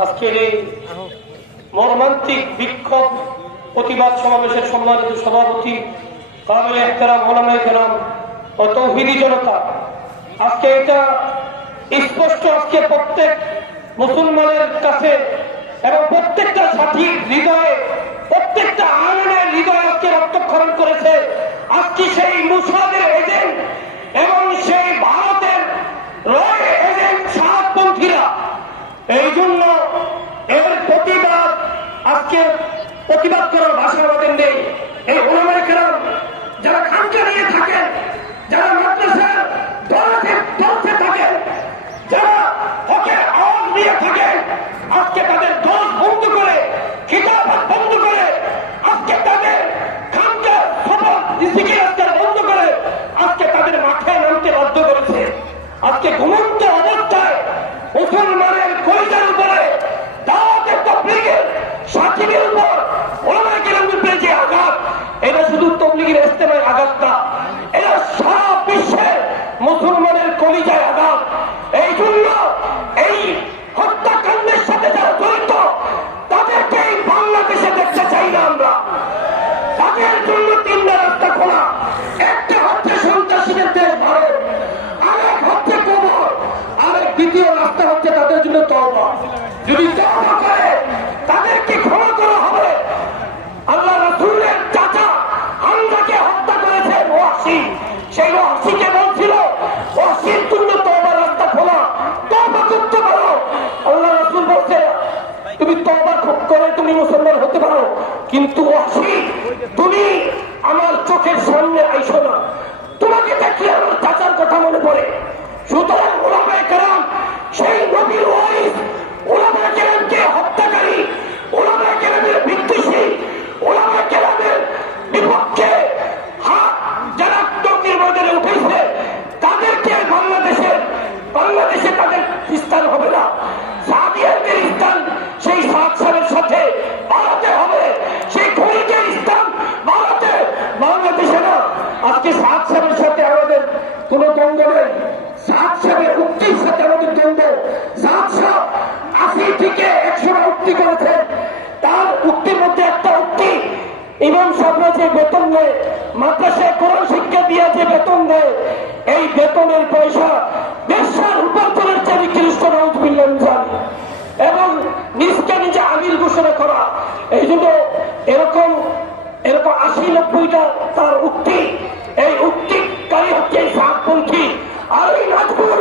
আজকের এই মর্মান্তিক বিক্ষোভ প্রতিবাদ সমাবেশের সম্মানিত সভাপতি কামেল এহতারাম ওলামাই কেরাম ও তৌহিদি জনতা। আজকে এটা স্পষ্ট আজকে প্রত্যেক মুসলমানের কাছে এবং প্রত্যেকটা সাথীর হৃদয়ে, প্রত্যেকটা আনন্দের হৃদয় আজকে রক্তক্ষরণ করেছে। আজকে সেই মুসাদের এজেন্ট এবং সেই ভারতের রয় এজেন্ট সাতপন্থীরা এই জন্য এর প্রতিবাদ আজকে প্রতিবাদ করার ভাষা আমাদের নেই। এই ওলামাই কেরাম, যারা খামকে নিয়ে থাকেন যারা আজকে বন্ধ করে আজকে আজকে তাদের মাথায় করেছে। আজকে ঘুমন্ত অবস্থায় মুসলমানের যদি তাদেরকে ক্ষমা করা হবে। আল্লাহ রাসূলের চাচা হামজাকে হত্যা করেছে ওয়াসি। সেই ওয়াসিকে বলছিল, ওয়াসির তুমি তওবার রাস্তা খোলা, তওবা করতে পারো। আল্লাহ রাসূল বলছে, তুমি তওবা করে তুমি মুসলমান হতে পারো, কিন্তু সাহেবরা যে বেতন নেয়, মাদ্রাসায় কোরআন শিক্ষা দিয়ে যে বেতন দেয় এই বেতনের পয়সা দেশের উপার্জনের চেয়ে নিকৃষ্ট নজবিল্লাহ এবং নিজকে নিজে আমির ঘোষণা করা, এই জন্য এরকম এরকম আশি নব্বইটা তার উক্তি, এই উক্তিকারী হচ্ছে সাতপন্থী। আর ওই নাজপুর